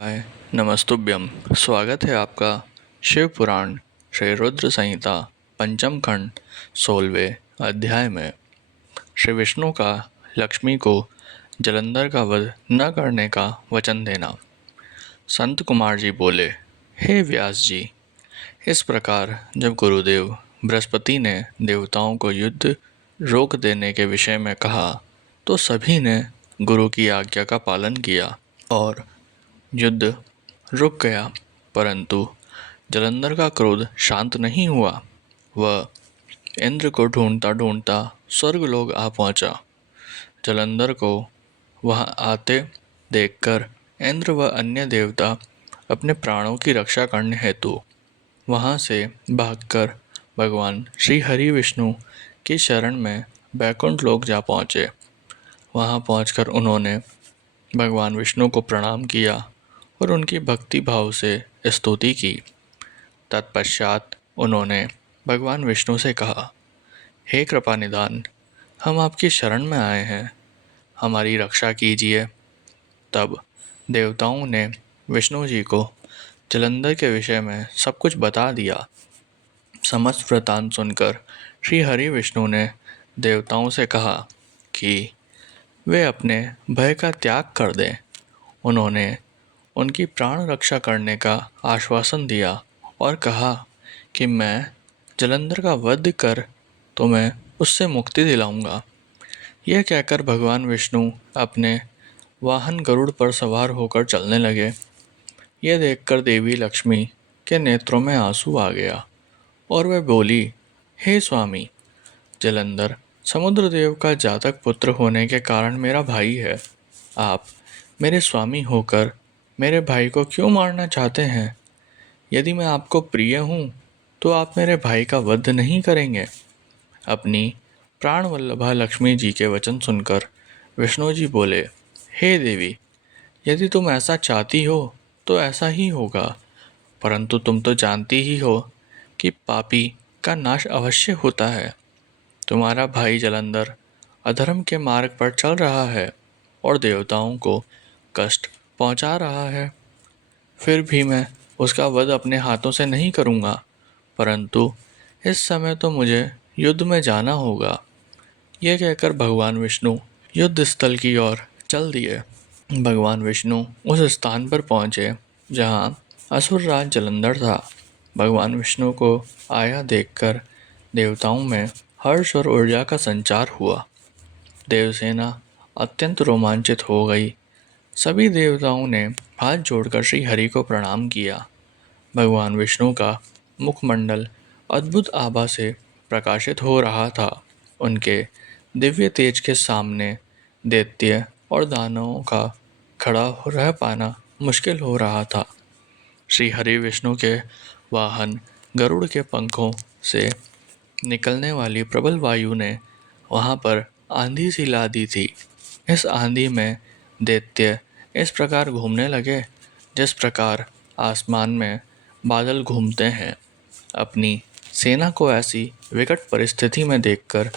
हाय नमस्तुभ्यं। स्वागत है आपका शिव पुराण श्री रुद्र संहिता पंचम खंड 16वें अध्याय में। श्री विष्णु का लक्ष्मी को जलंधर का वध न करने का वचन देना। संत कुमार जी बोले, हे व्यास जी, इस प्रकार जब गुरुदेव बृहस्पति ने देवताओं को युद्ध रोक देने के विषय में कहा तो सभी ने गुरु की आज्ञा का पालन किया और युद्ध रुक गया। परंतु जलंधर का क्रोध शांत नहीं हुआ। वह इंद्र को ढूंढता ढूंढता स्वर्गलोक आ पहुंचा। जलंधर को वहां आते देखकर इंद्र व अन्य देवता अपने प्राणों की रक्षा करने हेतु वहां से भागकर भगवान श्री हरि विष्णु की शरण में बैकुंठ लोक जा पहुँचे। वहां पहुंचकर उन्होंने भगवान विष्णु को प्रणाम किया और उनकी भक्ति भाव से स्तुति की। तत्पश्चात उन्होंने भगवान विष्णु से कहा, हे कृपा निधान, हम आपकी शरण में आए हैं, हमारी रक्षा कीजिए। तब देवताओं ने विष्णु जी को जलंधर के विषय में सब कुछ बता दिया। समस्त वृतांत सुनकर श्री हरि विष्णु ने देवताओं से कहा कि वे अपने भय का त्याग कर दें। उन्होंने उनकी प्राण रक्षा करने का आश्वासन दिया और कहा कि मैं जलंधर का वध कर तुम्हें उससे मुक्ति दिलाऊंगा। यह कहकर भगवान विष्णु अपने वाहन गरुड़ पर सवार होकर चलने लगे। यह देखकर देवी लक्ष्मी के नेत्रों में आंसू आ गया और वह बोली, हे स्वामी, जलंधर समुद्रदेव का जातक पुत्र होने के कारण मेरा भाई है। आप मेरे स्वामी होकर मेरे भाई को क्यों मारना चाहते हैं? यदि मैं आपको प्रिय हूँ तो आप मेरे भाई का वध नहीं करेंगे। अपनी प्राण वल्लभा लक्ष्मी जी के वचन सुनकर विष्णु जी बोले, हे देवी, यदि तुम ऐसा चाहती हो तो ऐसा ही होगा, परंतु तुम तो जानती ही हो कि पापी का नाश अवश्य होता है। तुम्हारा भाई जलंधर अधर्म के मार्ग पर चल रहा है और देवताओं को कष्ट पहुंचा रहा है। फिर भी मैं उसका वध अपने हाथों से नहीं करूंगा, परंतु इस समय तो मुझे युद्ध में जाना होगा। यह कहकर भगवान विष्णु युद्ध स्थल की ओर चल दिए। भगवान विष्णु उस स्थान पर पहुंचे जहां असुरराज जलंधर था। भगवान विष्णु को आया देखकर देवताओं में हर्ष और ऊर्जा का संचार हुआ। देवसेना अत्यंत रोमांचित हो गई। सभी देवताओं ने हाथ जोड़कर श्री हरि को प्रणाम किया। भगवान विष्णु का मुखमंडल अद्भुत आभा से प्रकाशित हो रहा था। उनके दिव्य तेज के सामने दैत्य और दानवों का खड़ा रह पाना मुश्किल हो रहा था। श्री हरि विष्णु के वाहन गरुड़ के पंखों से निकलने वाली प्रबल वायु ने वहां पर आंधी सी ला दी थी। इस आंधी में दैत्य इस प्रकार घूमने लगे जिस प्रकार आसमान में बादल घूमते हैं। अपनी सेना को ऐसी विकट परिस्थिति में देखकर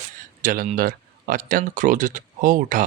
जलंधर अत्यंत क्रोधित हो उठा